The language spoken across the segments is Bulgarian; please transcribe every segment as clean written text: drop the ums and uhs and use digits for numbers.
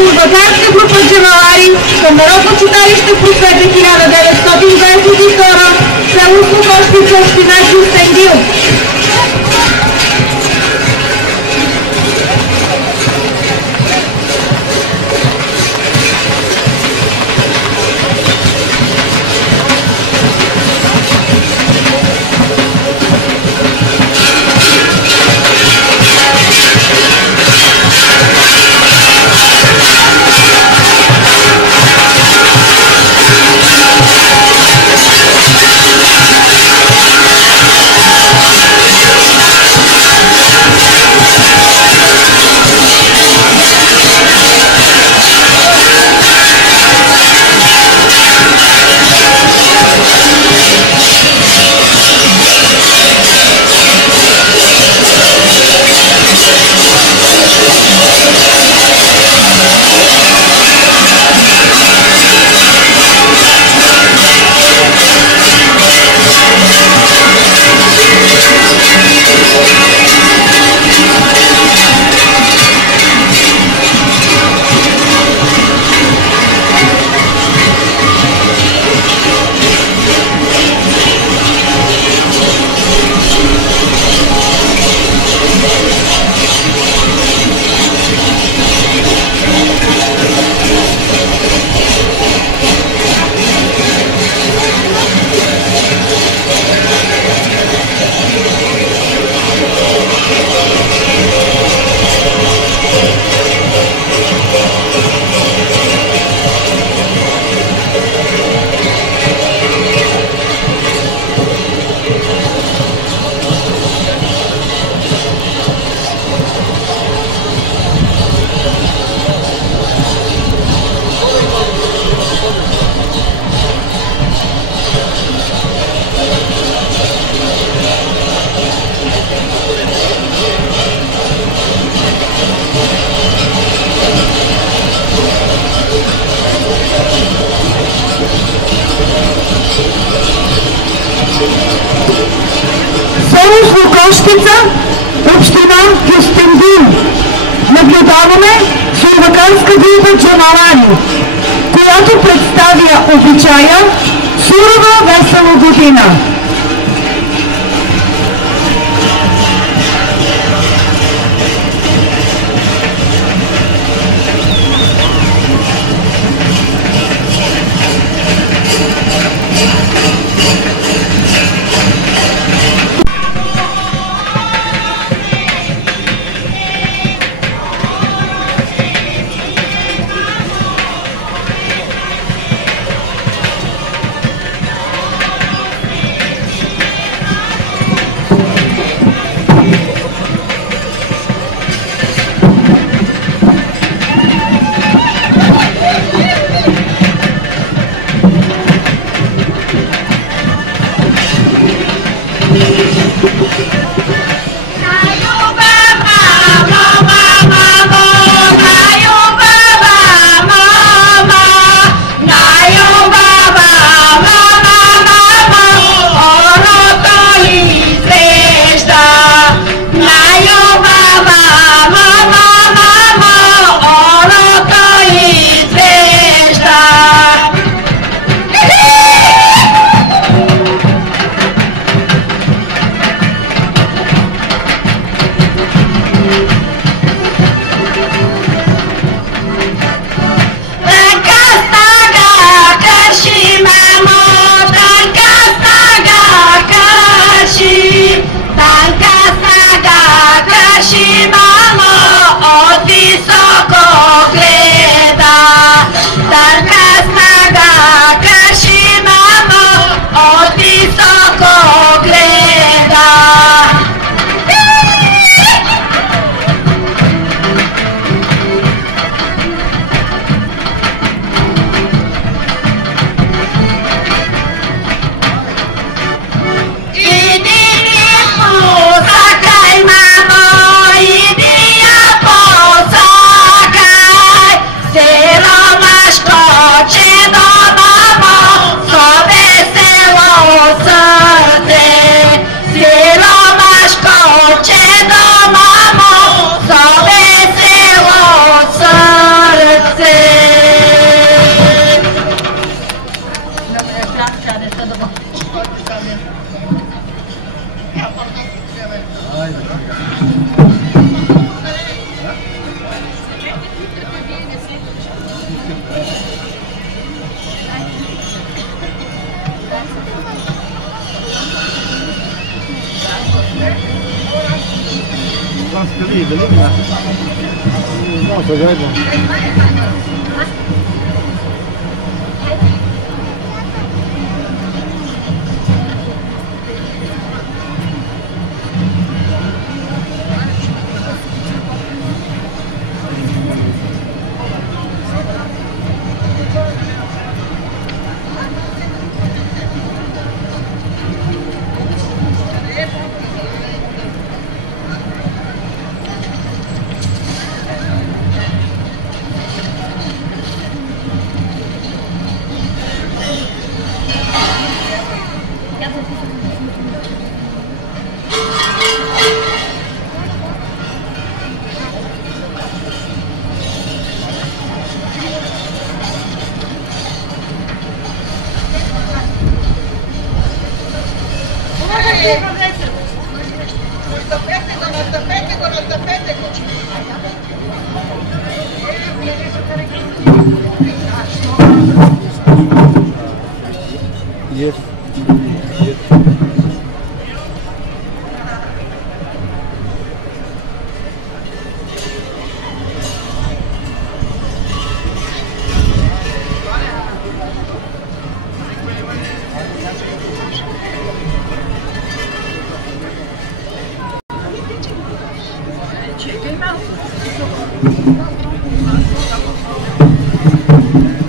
Сурвакарска група джамалари към Народно читалище Просвета 1922, село Слободчица, община Кюстендил. Слободчица, община Кюстендил. Наблюдаваме сурвакарска група джамалари, която представя обичая Сурова весела година.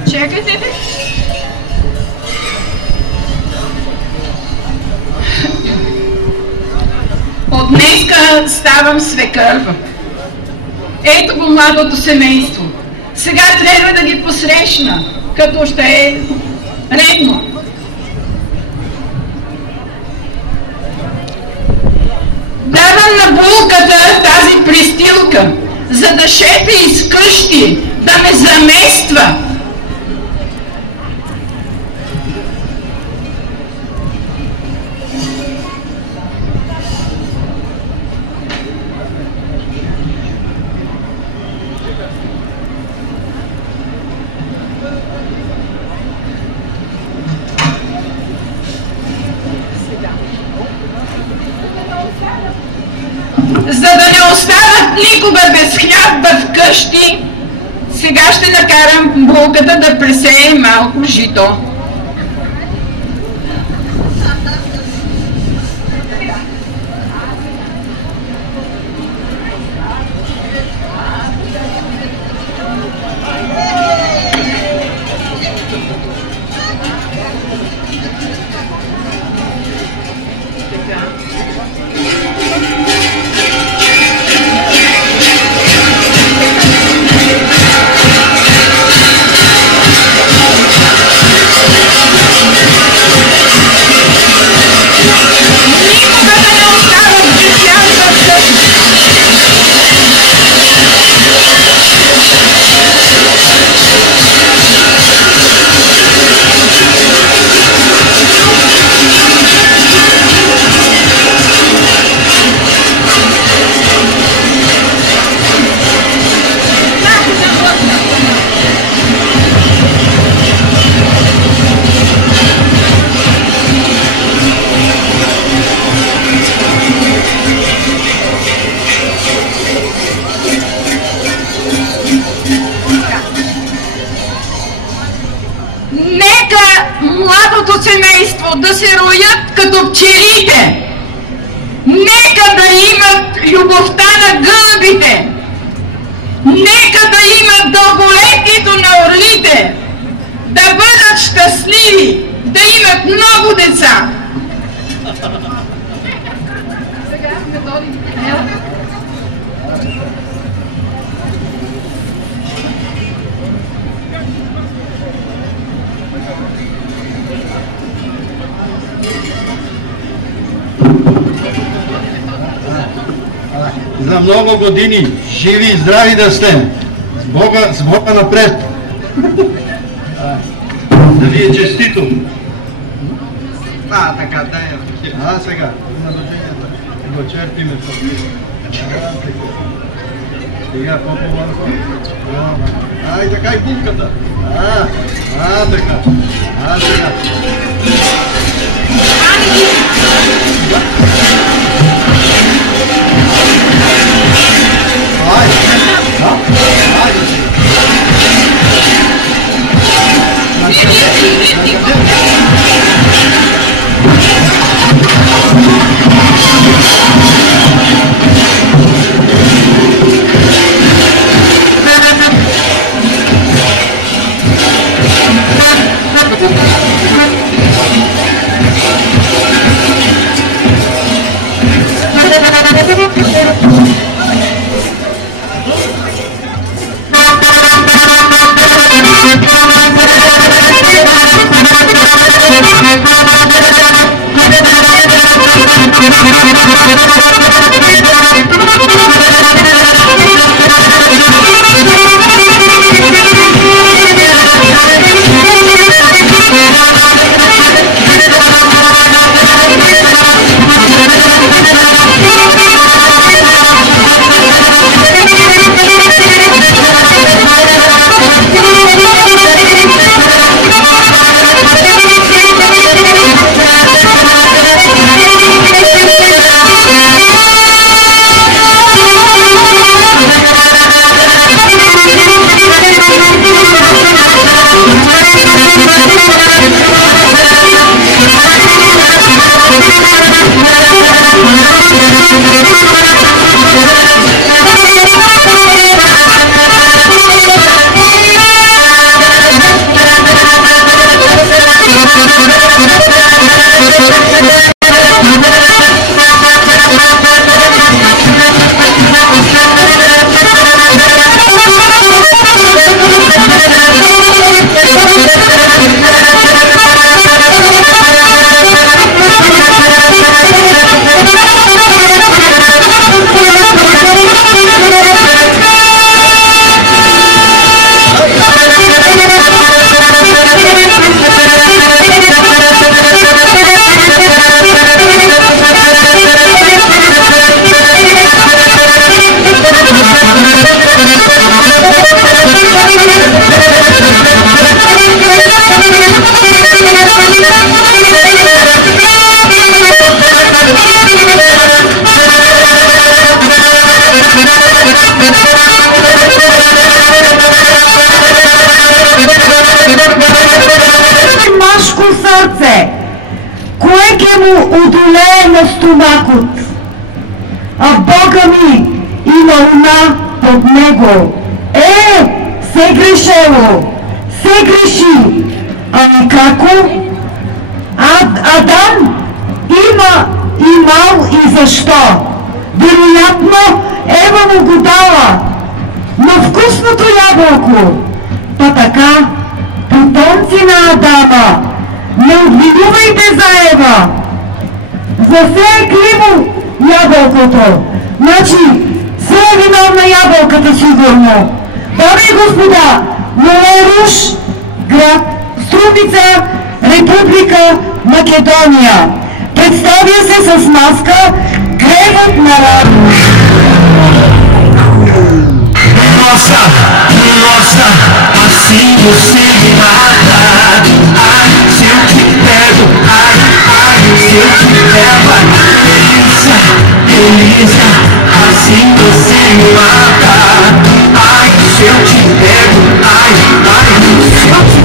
Чекайте ли? От днеска ставам свекърва. Ето го младото семейство. Сега трябва да ги посрещна, като ще е редно. Давам на булката тази пристилка, за да шепи из къщи, да ме замества. За да не останат никога без хляб в къщи, сега ще накарам булката да пресее малко жито. Младото семейство да се роят като пчелите. Нека да имат любовта на гълбите. Нека да имат дълголетието на орлите. Да бъдат щастливи, да имат много деца. За много години, живи и здрави да сте! С Бога напред! Да ви е честито! Така, дай. Сега, на дълженията. Го черпиме в Сега по-върху. Ай, така и булката. Така. Така. Удолее на стомакот, а Бога ми има уна под него. Се грешело, се греши. Ами како? Адам имал и защо? Вероятно Ева му го дала на вкусното ябълко. Па така, потомци на Адама, не обвинувайте за Ева. За все е криво ябълкото. Значи, все е виновна ябълката сигурно. Дами и господа, Моленруш, град Струмица, Република Македония. Представя се с маска Гревът на Радош. Nossa, assim você me mata. Ai, se eu te pego, ai, se eu te levo. Elisa, assim você me mata. Ai, se eu te pego, ai, se eu te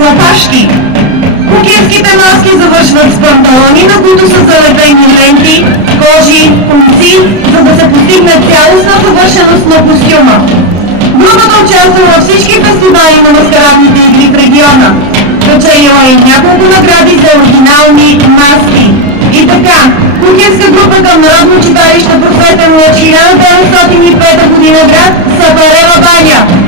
клапашки. Кукинските маски завършват с панталони, на които са залепени ленти, кожи, конци, за да се постигне цялостна завършеност на костюма. Групата участва във всички фестивали на маскарадните игри в региона. Печелила и няколко награди за оригинални маски. И така, кукинска група към Народно читалище Просветен лъч 1905 година, град Сапарева баня.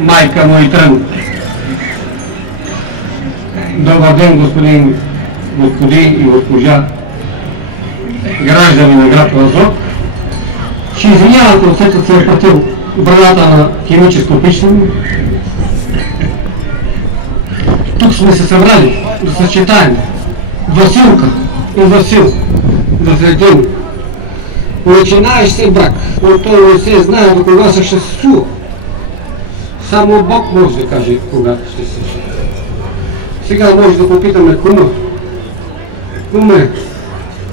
Майка му и трън. Добър ден, господин и госпожа граждани на град Разлог. Ще извинявате от след се е платил браната на химическо опичане. Тук сме се събрали да съчетаем Василка и Васил да следим начинаещ се брак, но той не се знае до кога се съществува. Само Бог може да каже когато ще се случи. Сега може да попитаме кума. Куме,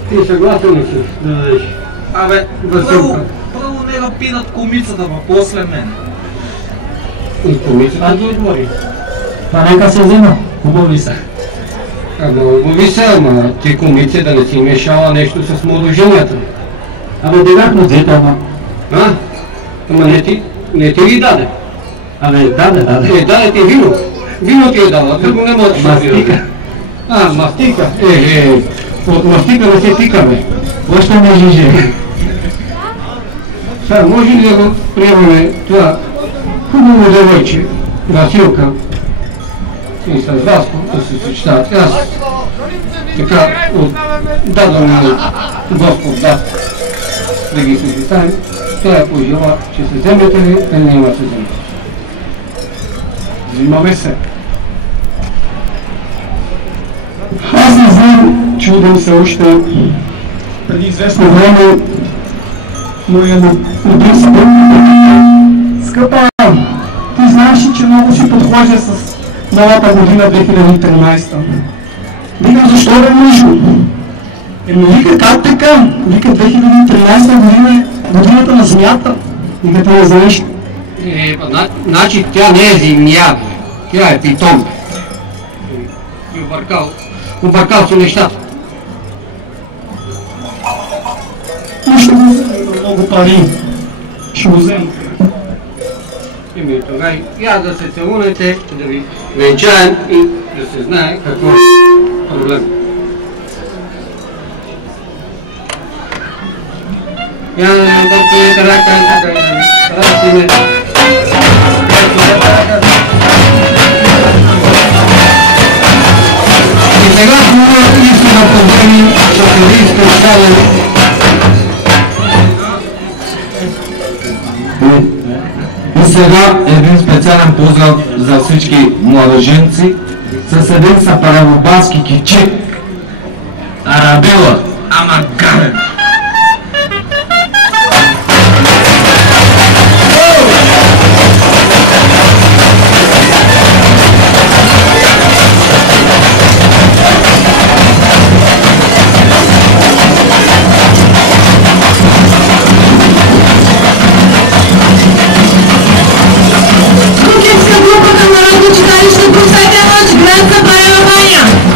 ти съгласен ли си да дадеш? Абе, Василка. Първо да пидат комицата, ма после мен. И комицата да отбори. Па нека се взема, хубави са. Ама хубави са, ама ти комице да не си мешала нещо с младоженията. Абе, дегах му взете, ама. А? Ама не ти ли даде? Абе, даде. Даде ти вино. Вино ти е дала, друго не може да Мастика. А, мастика. От мастика не се тика, бе. Още не жиже. Сега, може ли да го приемаме това хубаво девойче, Василка и с Васко да се съчетават? Аз така дадам му Господ да ги съчетаем. Тя е пожела, че се вземете ли, или няма се вземете. Взимаме се. Аз не знам, чудам се още преди известно време моя любим съпруг. Скъпа, ти знаеш ли, че много си подхожда с новата година 2013. Викам, защо бе, мъжо? Вика, как така? Вика, 2013 година е годината на земята. Вика, те не знаеш. Значи тя не е земя, бе. Тя е питон. И объркал си нещата. И ще го взема много пари. Ще го взема. Еми тогава я да се целунете, да ви венчаем и да се знае какво е проблем. Я да поедете ръка, така ме. И сега хубаво искам да поздравим с един специален И сега един специален поздрав за всички младоженци с един сапаравобански кичик. Арабела, ама гаден. Кукинска група към Народно читалище Просветен лъч, град Запарева баня.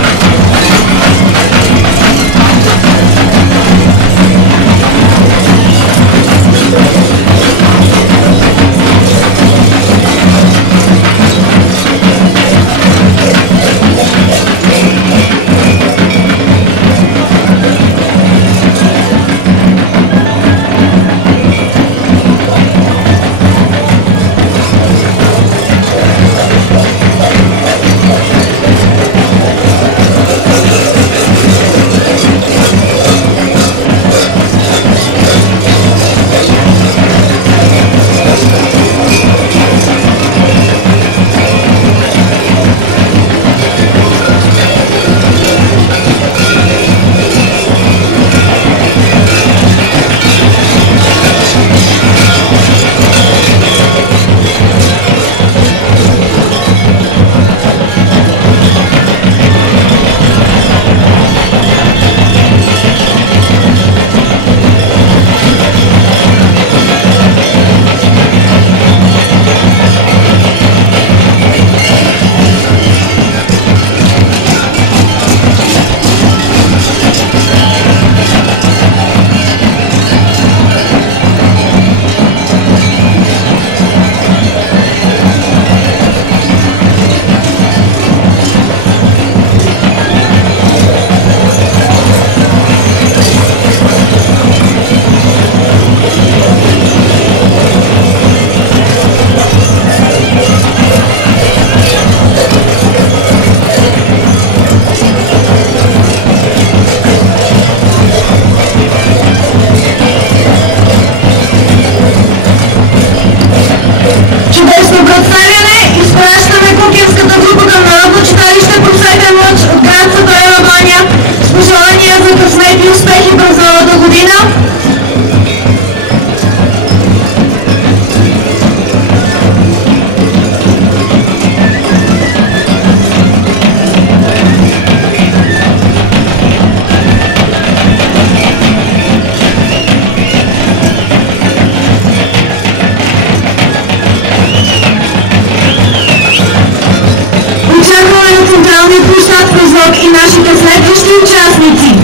Вожлог и нашите следващи участници.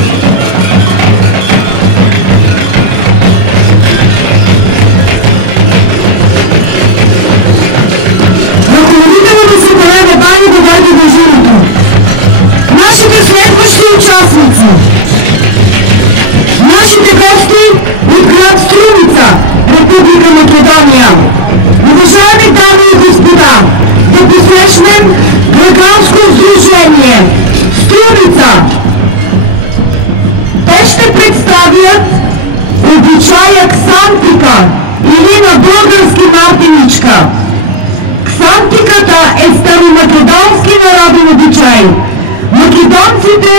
Ръководителят на Светлана Бани да дойде дежурното. Нашите следващи участници. Нашите гости от град Струмица, Република Македония. Уважаеми дами и господа, да посрещнем Граганско сдружение Струмица. Те ще представят обичая ксантика или на български мартиничка. Ксантиката е старомакедонски народен обичай. Македонците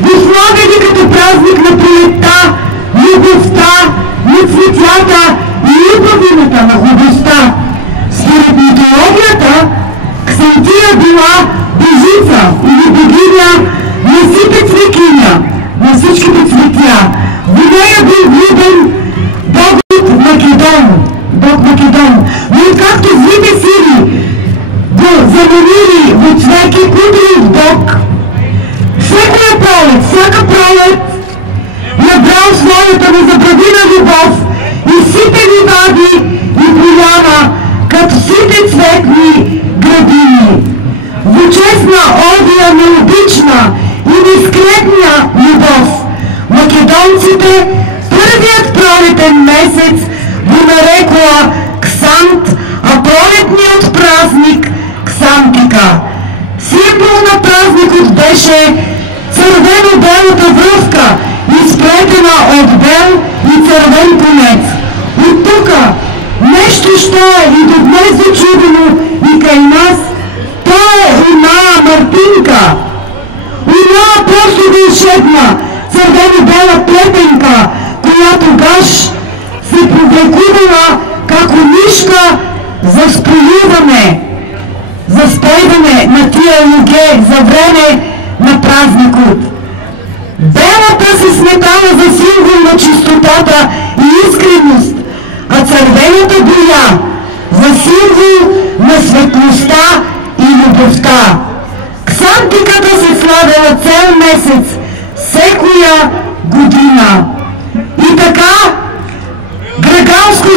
го слагали като празник на пролетта, любовта, на цветята и любовината на хубостта. Според митологията, Ксантия била божица или богиня на сите цветиня, на всичките цветя. В нея бил влюбен Бог Македон. Но откакто злите сили го заманили от цвеки, кудри от Бог, всяка пролет набрал своята незабравима любов и сите ливади и поляна, като сите цветни градини. В честна одия на обична и нескретна любов, македонците първият пролетен месец го нарекла Ксант, а пролетният празник Ксантика. Символ на празникът беше цървено-белата връзка, изплетена от бел и цървен конец. От тука нещо, що е и до днес зачудено и кай нас, то е една Мартинка. Една просто вълшебна цървено-бела плетенка, която гаш се повлекувала како мишка за споюване, за спойване на тия луге за време на празникът. Белата се сметала за символ на чистотата и искреност, а цървената боя за символ на светлостта и любовта. Ксантиката се слагала цел месец, всекоя година. И така, Граганско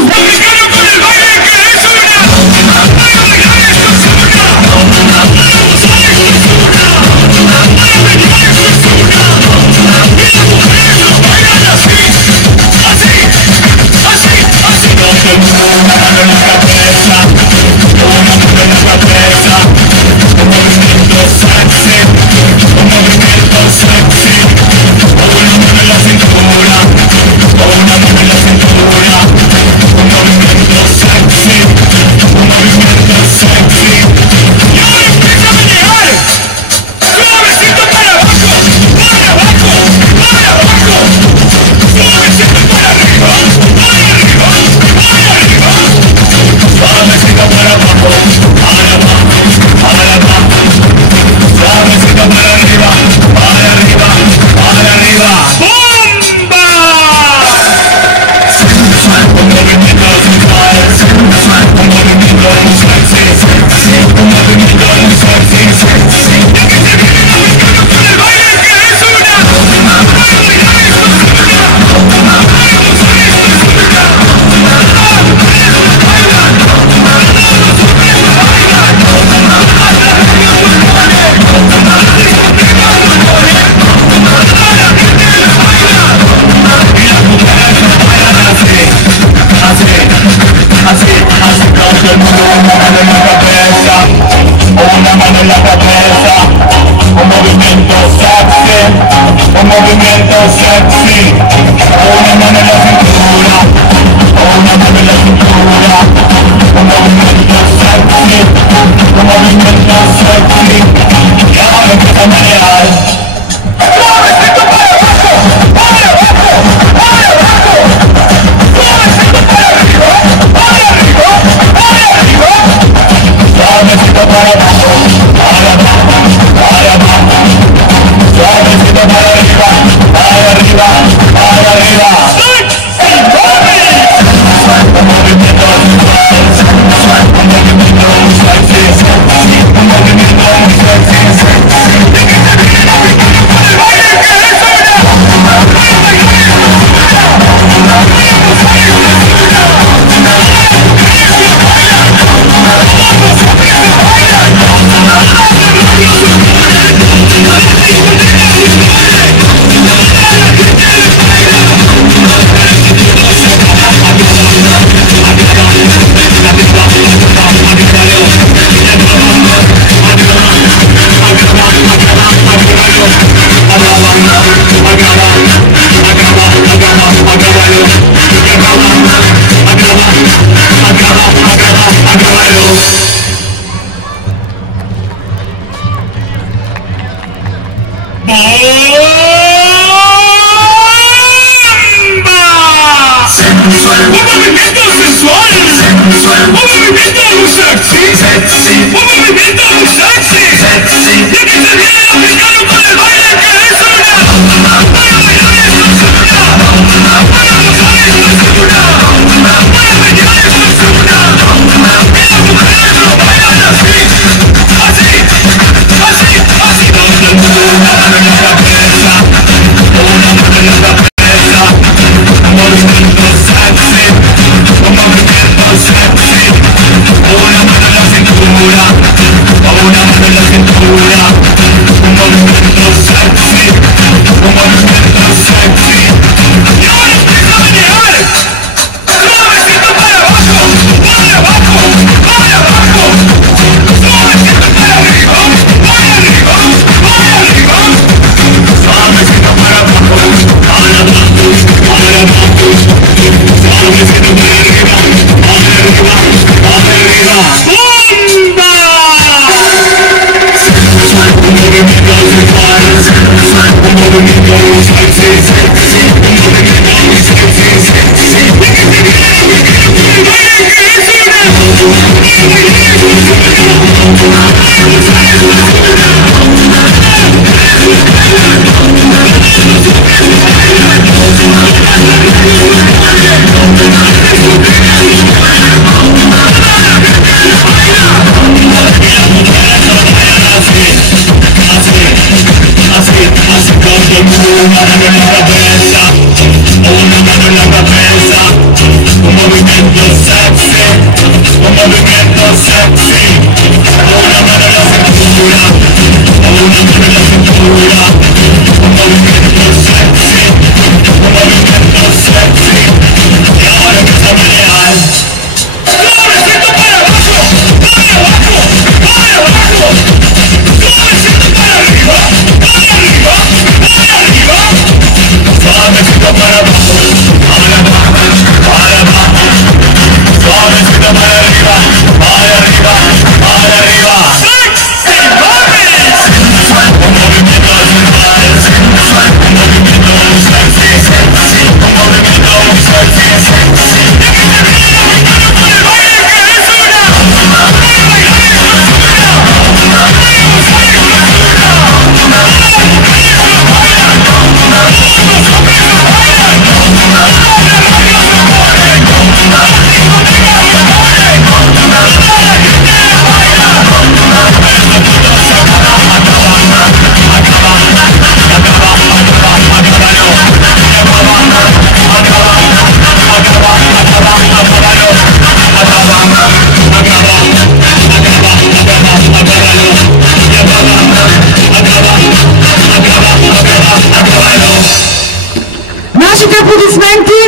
Аплодисменти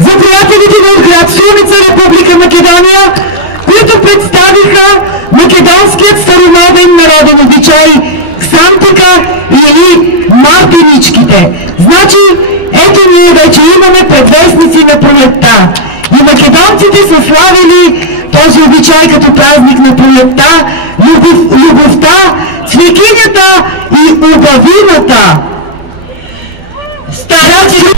за приятелите ни от град Сулница, Република Македония, които представиха македонският старомоден народен обичай Ксантика или Мартиничките. Значи, ето ние вече имаме предвестници на пролетта. И македонците са славили този обичай като празник на пролетта, любовта, цвекинята и убавината. Стараци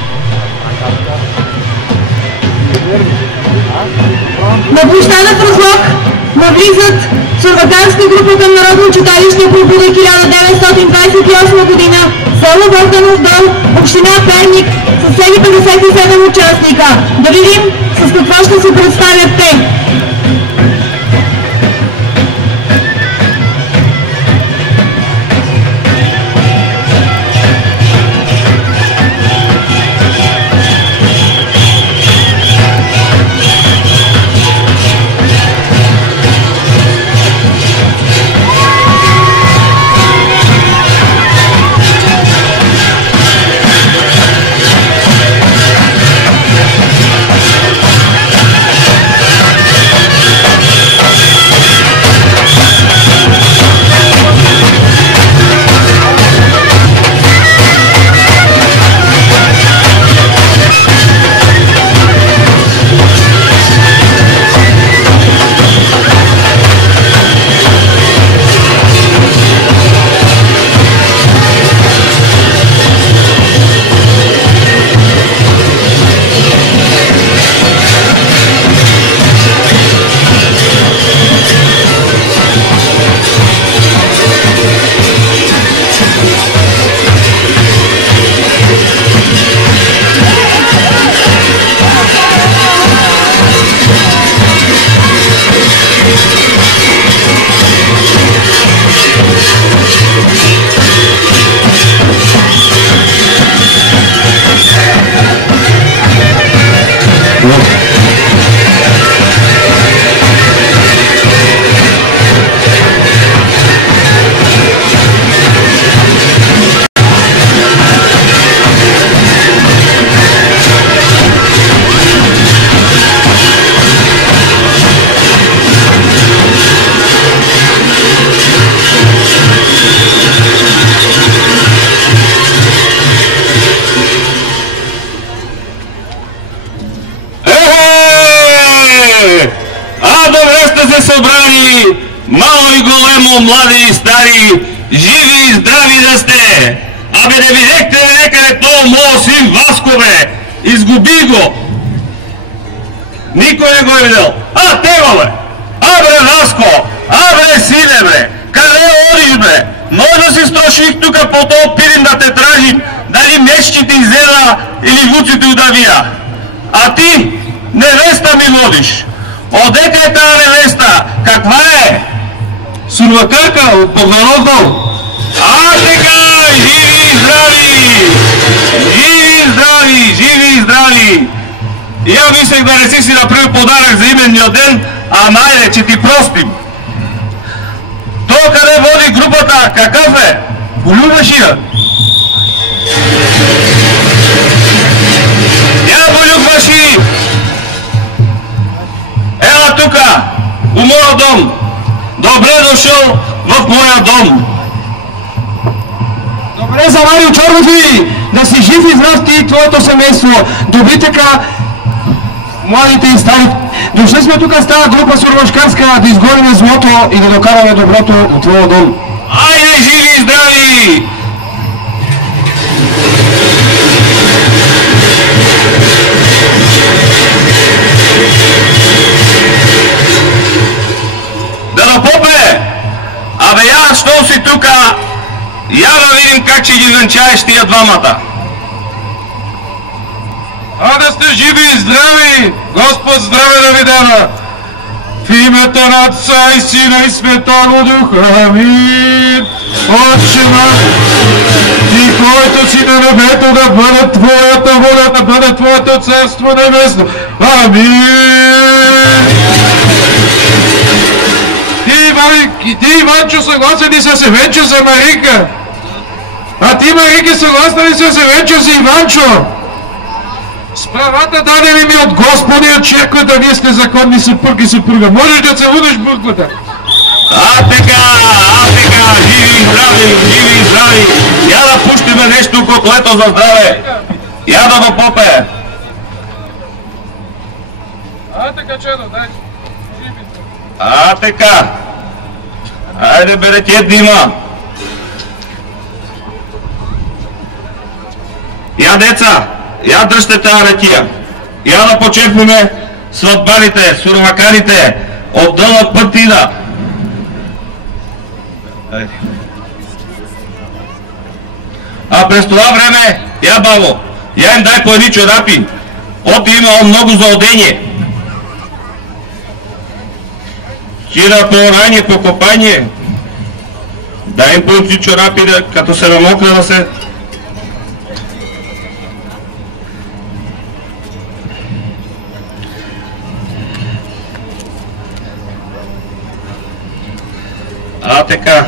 на площада в Разлог навлизат сурватарска група към Народно читалище Пробуда 1928 година, село Богданов дол, община Перник, с цели 57 участника. Да видим с какво ще се представят те. се събрали, мало и големо, млади и стари, живи и здрави да сте. Абе не видехте ли некъде това моят син Васко, бе? Изгуби го. Никой не го е видел. А, тега, бе! Абе, Васко! Абе, сине, бе! Къде одиш, бе? Може да си строших тука по този пирин да те тражим, дали мечките изеда или вуците удавия. А ти, невеста ми водиш. Одека е тази невеста? Каква е? Сурвакарка от Погранокол. А, така! Живи и здрави! Живи и здрави! Живи и здрави! И я мислех да не си направил подарък за именния ден, а найде, че ти простим. То къде води групата, какъв е? Полюбваш я? Я полюбваш и! Ела тука, у моя дом. Добре дошъл в моя дом. Добре заварил чорбата, да си жив и здрав ти и твоето семейство. Добри така, младите и стари. Дошли сме тук с тази група сурвашкарска да изгоним злото и да докараме доброто от твоя дом. Айде, живи и здрави! Да попе! Абе я, що си тука? Я да видим как ще ги венчаеш тия двамата. А да сте живи и здрави! Господ здраве да ви дава! В името на Отца и Сина и Светого Духа. Амин! Отче наш, ти, който си на небето, да бъде твоята воля, да бъде твоето царство небесно. Амин! Ти, Иванчо, съгласен ли се Венчо за Марика? А ти, Марика, съгласна ли се Венчо за Иванчо? С правата дадени ми от Господи от черквата, вие сте законни съпруг и съпруга. Можеш да целунеш бурквата? А така, живи и здрави, живи и здрави. Я да пущиме нещо котлето за здраве. Я да го попе. А така, чедо, дай. А така. Айде бере тия дима. Я деца, я дръжте тази ракия. Я да почепнеме сватбарите, сурвакарите от дълъг път ида. А през това време, я бабо, я им дай по едни чорапи. От имало много за одение. Хира по орание, по копание. Дай им по едни чорапи, като се намокна да се... А така.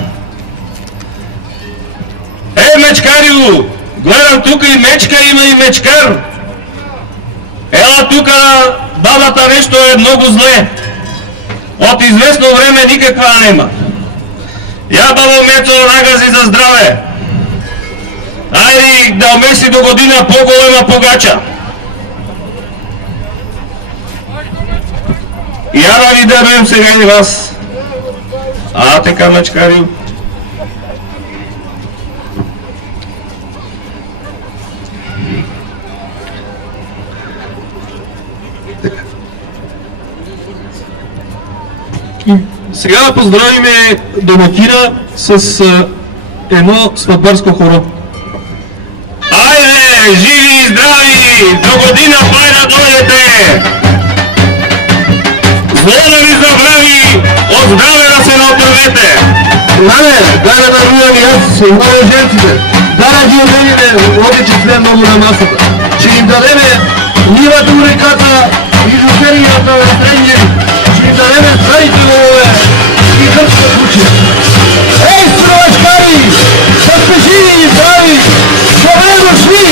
Мечкарио! Гледам тук и мечка, има и мечкар. Ела тука, бабата нещо е много зле. От известно време никаква нема. Я бабо Мецо нагази за здраве. Айде да умеси до година по-голема погача. Я да ви дадем сега и вас. А така, мечкарио. Сега да поздравим домакина с едно сватбарско хоро. Айде, живи и здрави! До година пай да дойдете! Зло да ви забрави, от здраве да се наотървете! Маме, дай да наруям и аз и младеженците. Дай да ги обедиме, още числе много на масата. Ще им дадеме нивата у реката и жухерията на стренги. Ще им дадеме старите голове и гърчка куче. Ей, сурвашкари! Да сте живи и здрави! Добре дошли!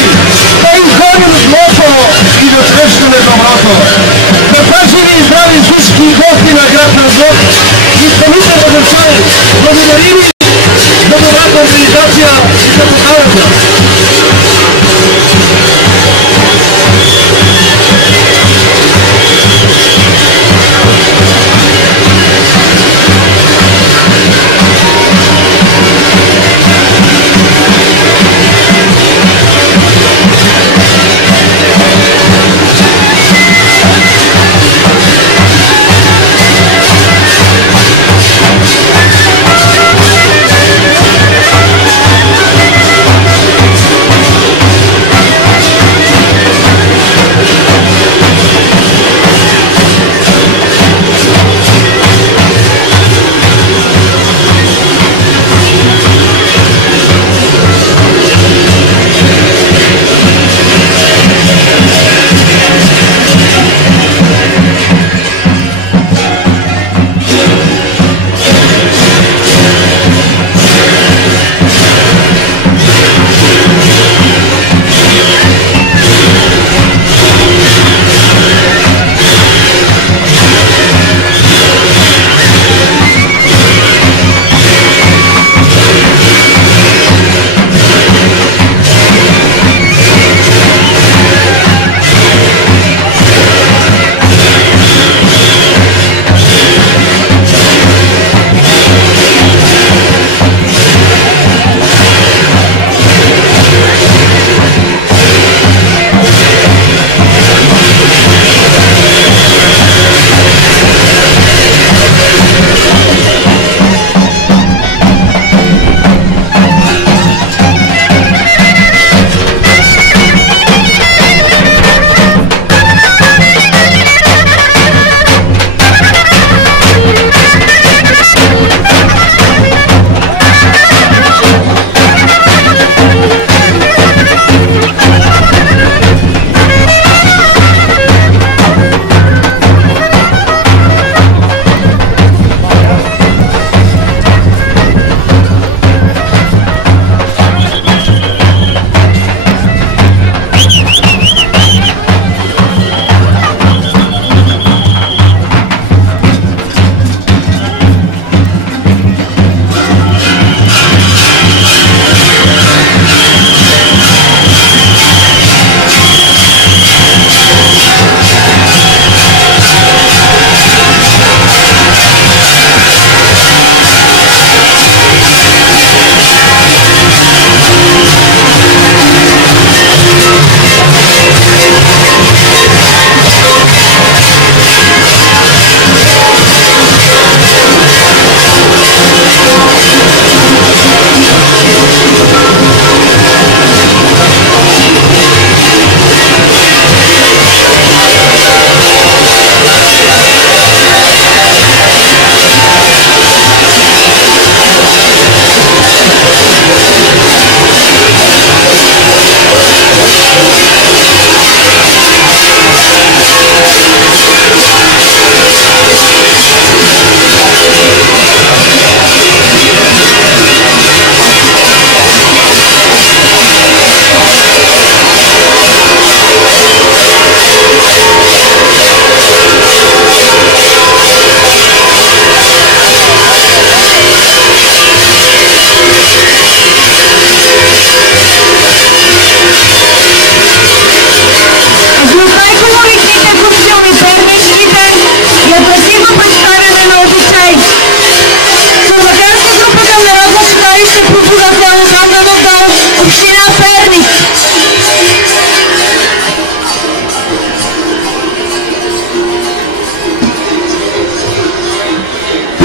Да им ходим злото и да срещаме доброто! Да са живи и здрави всички гости на град Разлог и самите българчани! Благодарим ви за добрата организация и за подаръка!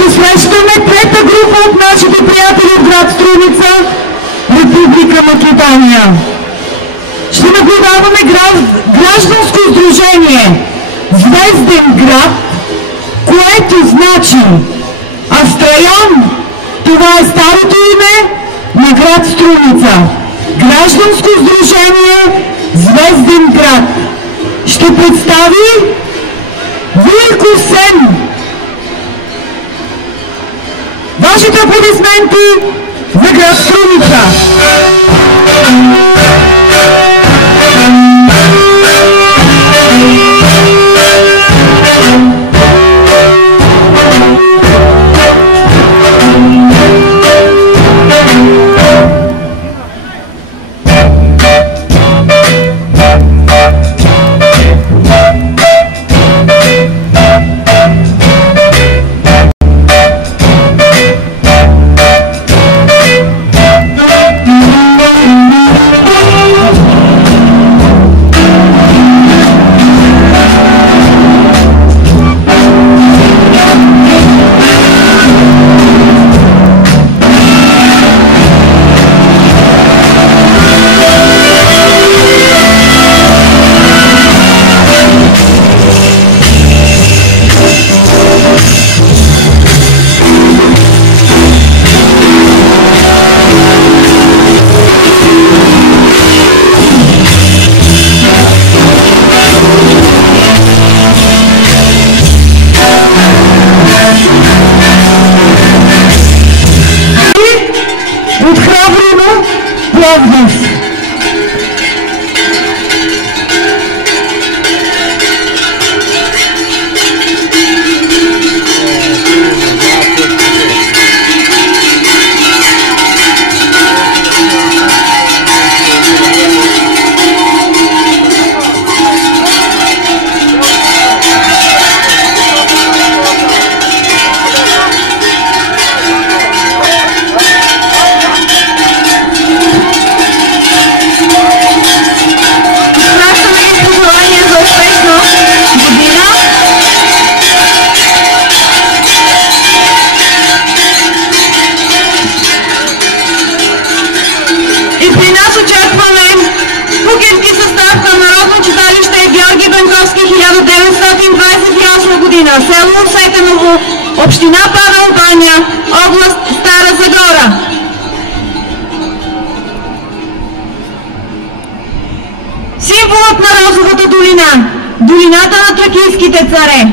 посрещаме трета група от нашите приятели от град Струмица, Република Македония. Ще наблюдаваме гражданско сдружение Звезден град, което значи Астраян. Това е старото име на град Струмица. Гражданско сдружение Звезден град ще представи Вирко Сен. Вашите аплодисменти за град Струмица. От Храброво, Пловдив. Село Сетеново, община Павел баня, област Стара Загора. Символът на Розовата долина, долината на тракийските царе.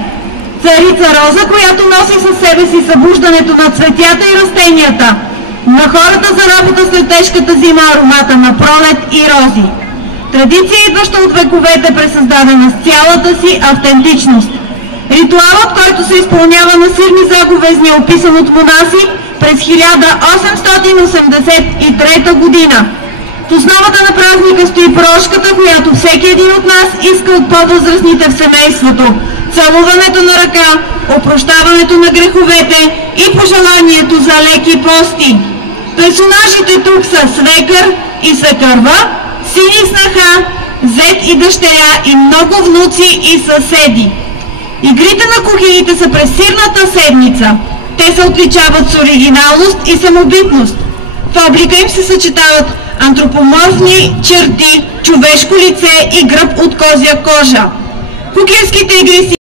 Царица Роза, която носи със себе си събуждането на цветята и растенията, на хората за работа след тежката зима, аромата на пролет и рози. Традиция, идваща от вековете, пресъздадена с цялата си автентичност. Ритуалът, който се изпълнява на сирни заговезни, е описан от монаси през 1883 година. В основата на празника стои прошката, която всеки един от нас иска от по-възрастните в семейството. Целуването на ръка, опрощаването на греховете и пожеланието за леки пости. Персонажите тук са свекър и свекърва, син и снаха, зет и дъщеря и много внуци и съседи. Игрите на кухините са през сирната седмица. Те се отличават с оригиналност и самобитност. В облика им се съчетават антропоморфни черти, човешко лице и гръб от козя кожа. Кухинските игри